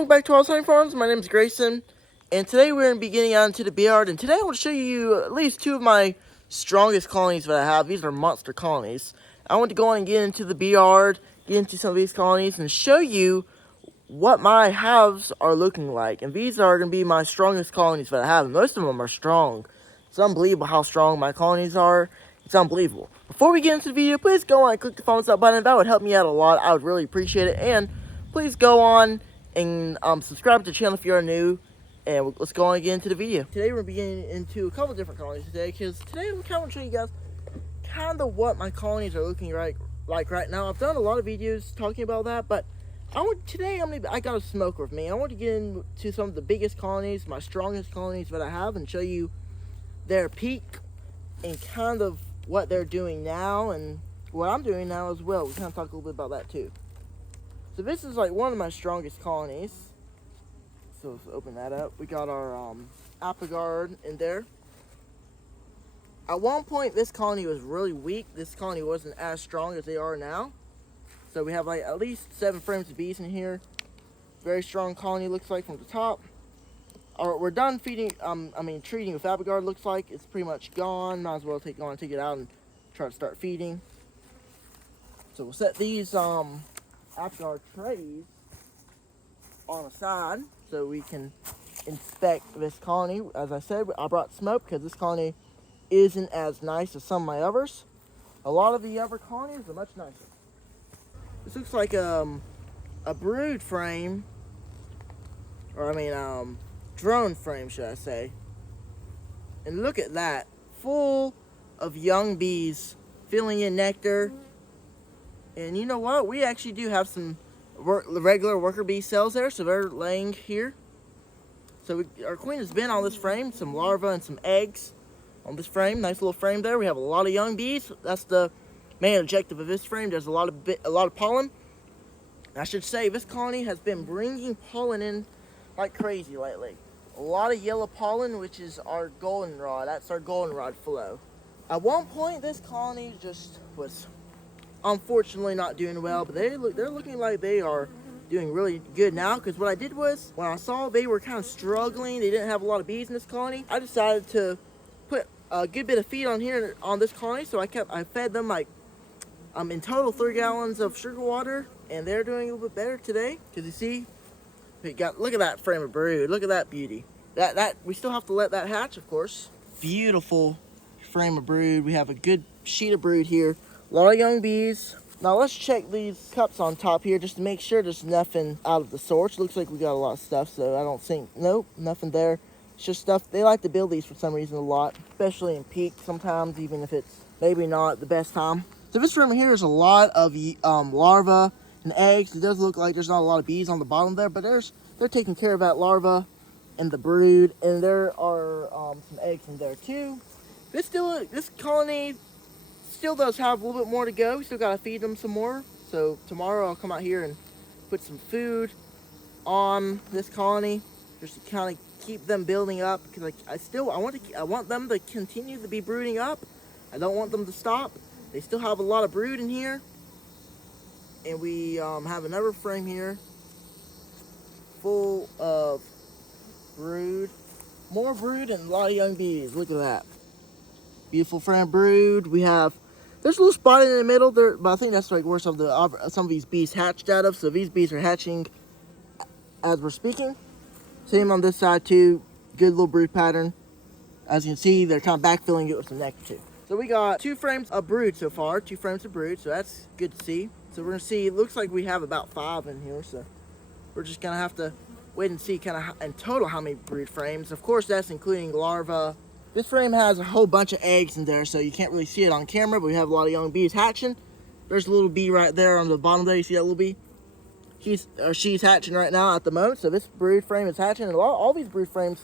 welcome back to All Sunny Farms. My name is Grayson, and today we're going to be getting out into the bee yard. And today I want to show you at least two of my strongest colonies that I have. These are monster colonies. I want to go on and get into the bee yard, get into some of these colonies, and show you what my hives are looking like. And these are going to be my strongest colonies that I have. And most of them are strong. It's unbelievable how strong my colonies are. It's unbelievable. Before we get into the video, please go on and click the thumbs up button. That would help me out a lot. I would really appreciate it. And please go on and subscribe to the channel if you're new. And let's go on and get into the video. Today we're getting into a couple different colonies today, because today I'm kind of show you guys kind of what my colonies are looking like right now. I've done a lot of videos talking about that, but I got a smoker with me. I want to get into some of the biggest colonies, my strongest colonies that I have, and show you their peak and kind of what they're doing now and what I'm doing now as well. We kind of talk a little bit about that too. So this is like one of my strongest colonies. So let's open that up. We got our apple guard in there. At one point, this colony was really weak. This colony wasn't as strong as they are now. So we have like at least 7 frames of bees in here. Very strong colony looks like from the top. We're done feeding, treating with apple guard. Looks like it's pretty much gone. Might as well take it out and try to start feeding. So we'll set these apple guard trays on the side so we can inspect this colony. As I said, I brought smoke because this colony isn't as nice as some of my others. A lot of the other colonies are much nicer. This looks like a brood frame, or drone frame, should I say. And look at that, full of young bees filling in nectar. And you know what? We actually do have some regular worker bee cells there, so they're laying here. So our queen has been on this frame, some larvae and some eggs on this frame. Nice little frame there. We have a lot of young bees. That's the main objective of this frame. There's a lot of pollen. I should say this colony has been bringing pollen in like crazy lately. A lot of yellow pollen, which is our goldenrod. That's our goldenrod flow. At one point, this colony just was unfortunately not doing well, but they're looking like they are doing really good now. Because what I did was, when I saw they were kind of struggling, they didn't have a lot of bees in this colony, I decided to put a good bit of feed on here on this colony. So I fed them like in total 3 gallons of sugar water, and they're doing a little bit better today. Because you see, look at that frame of brood. Look at that beauty. That we still have to let that hatch, of course. Beautiful frame of brood. We have a good sheet of brood here. A lot of young bees. Now let's check these cups on top here just to make sure there's nothing out of the sorts. Looks like we got a lot of stuff, so I don't think, nope, nothing there. It's just stuff. They like to build these for some reason a lot, especially in peak sometimes, even if it's maybe not the best time. So this room here is a lot of larvae and eggs. It does look like there's not a lot of bees on the bottom there, but they're taking care of that larva and the brood, and there are some eggs in there too. This colony still does have a little bit more to go. We still got to feed them some more. So tomorrow I'll come out here and put some food on this colony just to kind of keep them building up, because I want them to continue to be brooding up. I don't want them to stop. They still have a lot of brood in here. And we have another frame here full of brood. More brood and a lot of young bees. Look at that. Beautiful frame of brood. There's a little spot in the middle there, but I think that's like where some of these bees hatched out of. So these bees are hatching as we're speaking. Same on this side too. Good little brood pattern. As you can see, they're kind of backfilling it with some nectar too. So we got 2 frames of brood so far. 2 frames of brood, so that's good to see. So we're gonna see, it looks like we have about 5 in here, so we're just gonna have to wait and see kind of in total how many brood frames. Of course, that's including larvae. This frame has a whole bunch of eggs in there, so you can't really see it on camera, but we have a lot of young bees hatching. There's a little bee right there on the bottom there. You see that little bee? She's hatching right now at the moment, so this brood frame is hatching. And all these brood frames,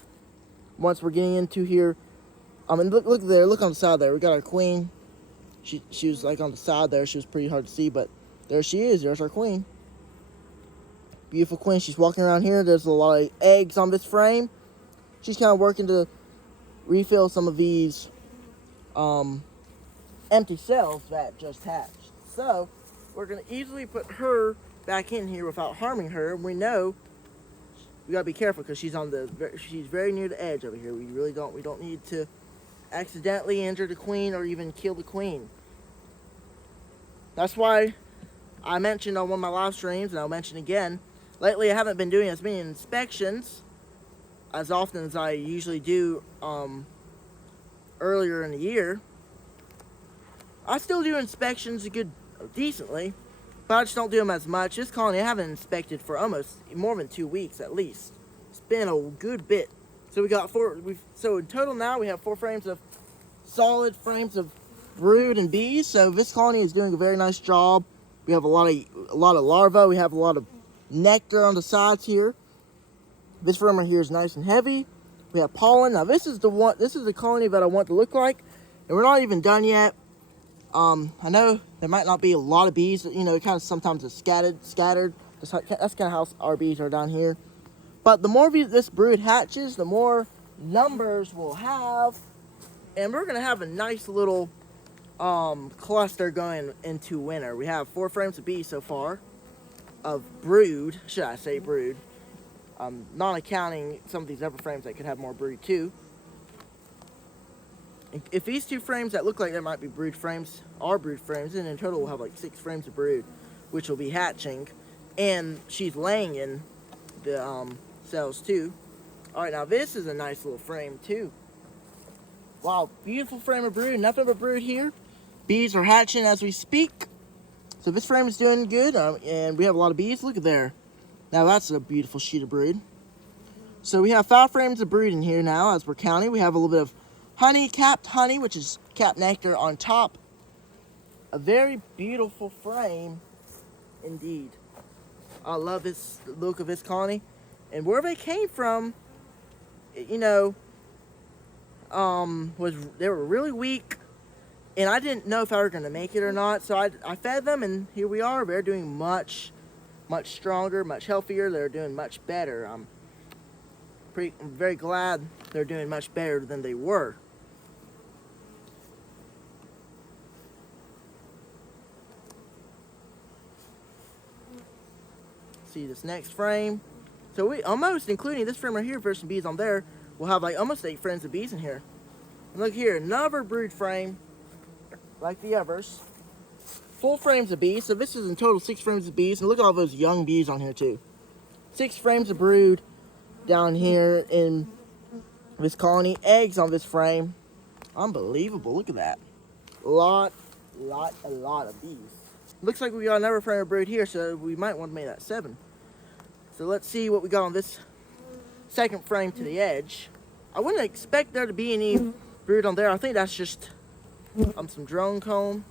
once we're getting into here, look there, look on the side there. We got our queen. She was like on the side there. She was pretty hard to see, but there she is. There's our queen. Beautiful queen. She's walking around here. There's a lot of eggs on this frame. She's kind of working to refill some of these empty cells that just hatched. So we're going to easily put her back in here without harming her. We know we gotta be careful because she's very near the edge over here. We don't need to accidentally injure the queen or even kill the queen. That's why I mentioned on one of my live streams, and I'll mention again, lately I haven't been doing as many inspections as often as I usually do earlier in the year. I still do inspections decently, but I just don't do them as much. This colony I haven't inspected for almost more than 2 weeks at least. It's been a good bit. So we got so in total now we have 4 frames of solid frames of brood and bees. So this colony is doing a very nice job. We have a lot of larvae. We have a lot of nectar on the sides here. This frame right here is nice and heavy. We have pollen. Now this is the colony that I want to look like, and we're not even done yet. I know there might not be a lot of bees. You know, it kind of sometimes is scattered. That's kind of how our bees are down here. But the more this brood hatches, the more numbers we'll have, and we're gonna have a nice little cluster going into winter. We have 4 frames of bees so far, of brood, should I say brood, not accounting some of these other frames that could have more brood too. If these 2 frames that look like they might be brood frames are brood frames, then in total we'll have like 6 frames of brood, which will be hatching, and she's laying in the cells too. All right, now this is a nice little frame too. Wow, beautiful frame of brood, nothing but brood here. Bees are hatching as we speak. So this frame is doing good, and we have a lot of bees. Look at there. Now that's a beautiful sheet of brood. So we have 5 frames of brood in here now as we're counting. We have a little bit of honey, capped honey, which is capped nectar on top. A very beautiful frame indeed. I love this look of this colony. And where they came from, you know, they were really weak. And I didn't know if I were going to make it or not, so I fed them, and here we are. They're doing much stronger, much healthier. They're doing much better. I'm very glad they're doing much better than they were. See this next frame. So we almost, including this frame right here, versus some bees on there, we'll have like almost 8 frames of bees in here. And look here, another brood frame. Like the others, full frames of bees. So this is in total 6 frames of bees, and look at all those young bees on here too. 6 frames of brood down here in this colony. Eggs on this frame, unbelievable. Look at that, a lot of bees. Looks like we got another frame of brood here, so we might want to make that 7. So let's see what we got on this second frame to the edge. I wouldn't expect there to be any brood on there. I think that's just some drone comb.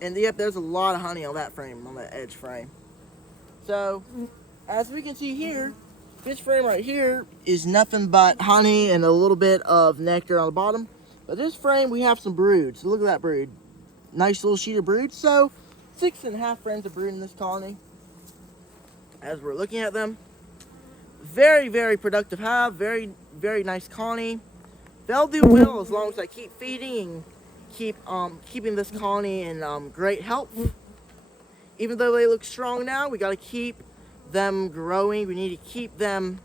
And yep, there's a lot of honey on that frame, on that edge frame. So, as we can see here, this frame right here is nothing but honey and a little bit of nectar on the bottom. But this frame, we have some brood. So look at that brood. Nice little sheet of brood. So, 6.5 frames of brood in this colony. As we're looking at them. Very productive hive. Very nice colony. They'll do well as long as I keep feeding and keeping this colony in great health. Even though they look strong now, we got to keep them growing. We need to keep them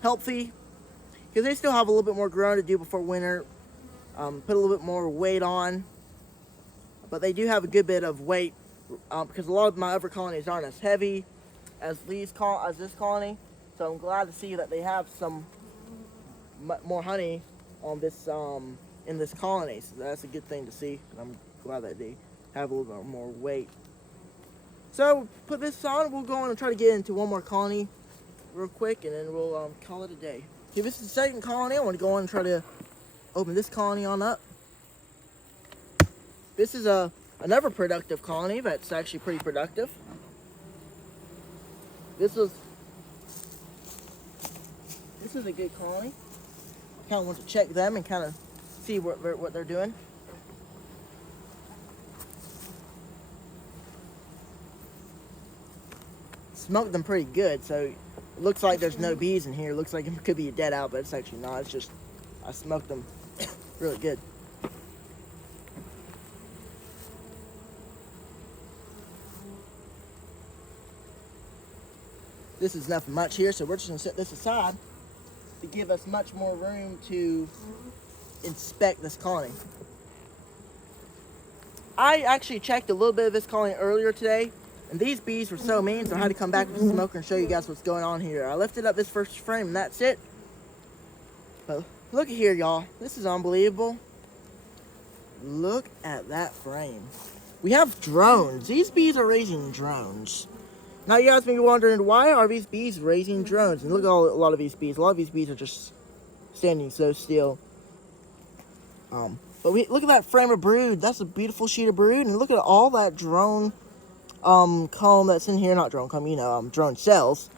healthy, because they still have a little bit more growing to do before winter. Put a little bit more weight on, but they do have a good bit of weight because a lot of my other colonies aren't as heavy as this colony. So I'm glad to see that they have some more honey on this in this colony. So that's a good thing to see. I'm glad that they have a little bit more weight. So put this on. We'll go on and try to get into one more colony real quick, and then we'll call it a day. Okay, this is the second colony. I want to go on and try to open this colony on up. This is another productive colony that's actually pretty productive. This is a good colony. I kind of want to check them and kind of see what they're doing. Smoked them pretty good, so it looks like there's no bees in here. It looks like it could be a dead out, but it's actually not. It's just I smoked them really good. this is nothing much here, so we're just gonna set this aside to give us much more room to inspect this colony. I actually checked a little bit of this colony earlier today, and these bees were so mean, so I had to come back with a smoker and show you guys what's going on here. I lifted up this first frame, and that's it. But look at here, y'all. This is unbelievable. Look at that frame. We have drones. These bees are raising drones. Now you guys may be wondering, why are these bees raising drones? And look at a lot of these bees. A lot of these bees are just standing so still. But look at that frame of brood. That's a beautiful sheet of brood. And look at all that drone comb that's in here. Not drone comb, drone cells.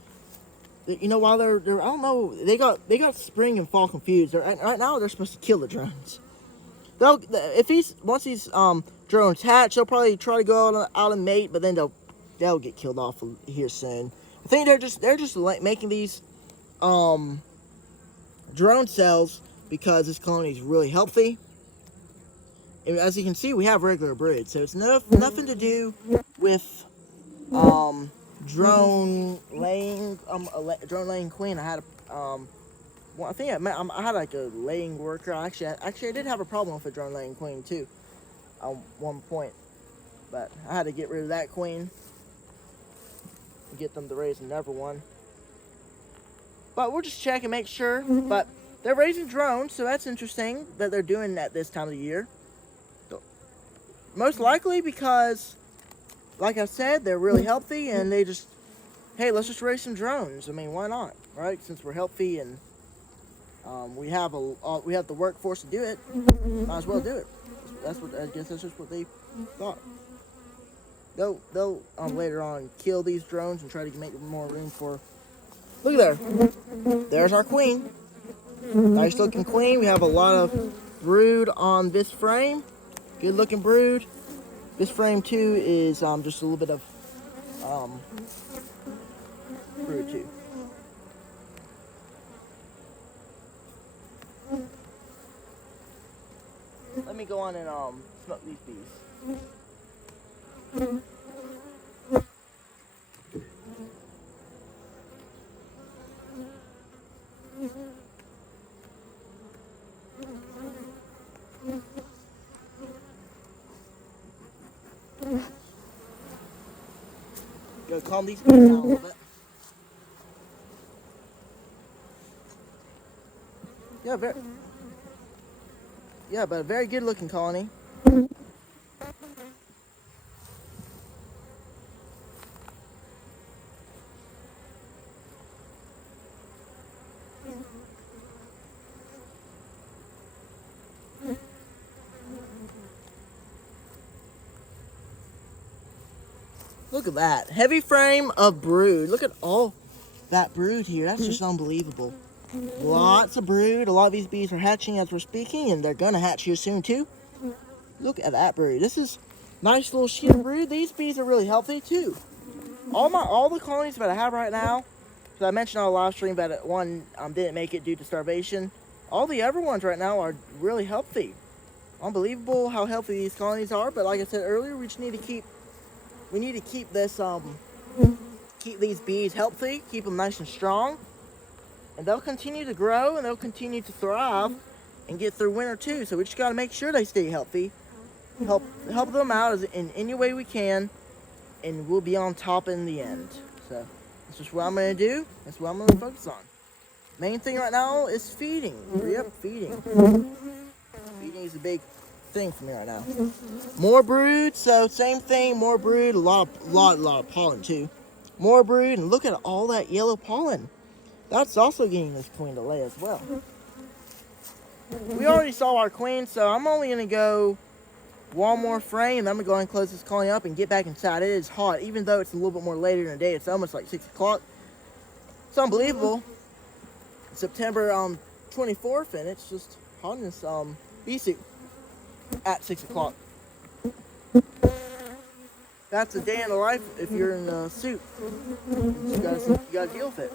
You know, while they're I don't know, they got spring and fall confused. Right now they're supposed to kill the drones. Once these drones hatch, they'll probably try to go out and mate, but then they'll get killed off here soon. I think they're just like making these drone cells because this colony is really healthy. And as you can see, we have regular brood, so it's nothing to do with drone laying queen. I had I had like a laying worker. Actually, I did have a problem with a drone laying queen too, at one point, but I had to get rid of that queen and get them to raise another one. But we'll just check and make sure. But they're raising drones, so that's interesting that they're doing that this time of the year. Most likely because, like I said, they're really healthy, and they just, hey, let's just raise some drones. I mean, why not, right? Since we're healthy and we have the workforce to do it, might as well do it. I guess that's just what they thought. They'll later on kill these drones and try to make more room for. Look there. There's our queen. Nice looking queen. We have a lot of brood on this frame. Good looking brood. This frame too is just a little bit of brood too. Let me go on and smoke these bees. Go calm these bees down a little bit. But a very good looking colony. Look at that. Heavy frame of brood. Look at all that brood here. That's just unbelievable. Lots of brood. A lot of these bees are hatching as we're speaking, and they're going to hatch here soon too. Look at that brood. This is nice little sheet of brood. These bees are really healthy too. All the colonies that I have right now, because I mentioned on a live stream that one didn't make it due to starvation. All the other ones right now are really healthy. Unbelievable how healthy these colonies are. But like I said earlier, we just need to keep this keep these bees healthy, keep them nice and strong, and they'll continue to grow and they'll continue to thrive and get through winter too. So we just got to make sure they stay healthy, help them out in any way we can, and we'll be on top in the end. So that's just what I'm going to do. That's what I'm going to focus on. Main thing right now is feeding. Yep, feeding. Feeding is a big thing for me right now. More brood, so same thing, more brood, a lot of pollen too. More brood, and look at all that yellow pollen. That's also getting this queen to lay as well. We already saw our queen, so I'm only going to go one more frame. I'm going to go ahead and close this colony up and get back inside. It is hot, even though it's a little bit more later in the day. It's almost like 6 o'clock. It's unbelievable. It's September 24th, and it's just hot in this bee suit at 6 o'clock. That's a day in the life if you're in a suit. You gotta deal with it.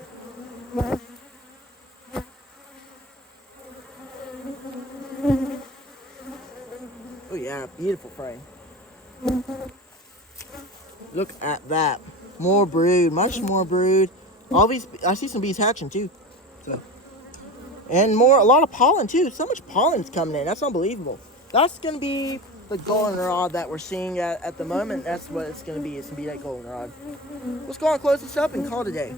Oh yeah, beautiful frame. Look at that. More brood, much more brood. All these, I see some bees hatching too. So, and more, a lot of pollen too. So much pollen's coming in. That's unbelievable. That's gonna be the goldenrod that we're seeing at the moment. That's what it's gonna be. It's gonna be that goldenrod. Let's go on, close this up, and call it a day.